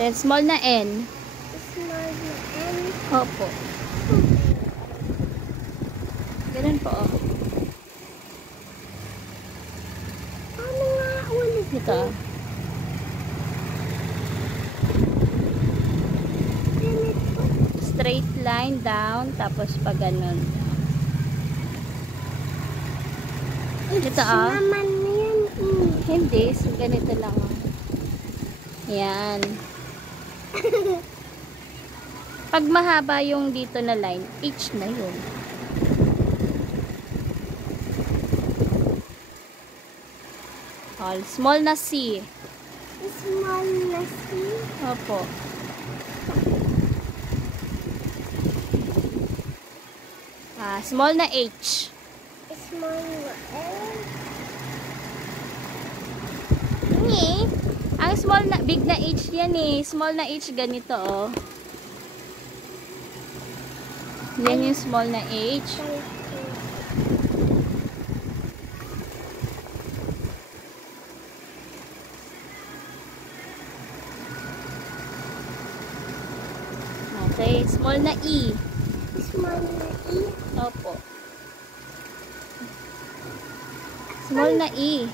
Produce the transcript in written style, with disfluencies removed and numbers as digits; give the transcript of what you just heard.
Then, small na N. Small na N. Opo. Ganun po, oh. Ano nga ulit? Ito, oh. Straight line down, tapos pa ganun. Ito, ah. Naman yan, Hindi, so ganito lang, oh. Yan. Pag mahaba yung dito na line, H na yun. All small na C. Small na C. Opo. Small na H. Small na L. Ni, ang small na, big na H yan eh. Small na H ganito, oh. Yan yung small na H. Okay, small na E. Small na E. Opo. Small na E.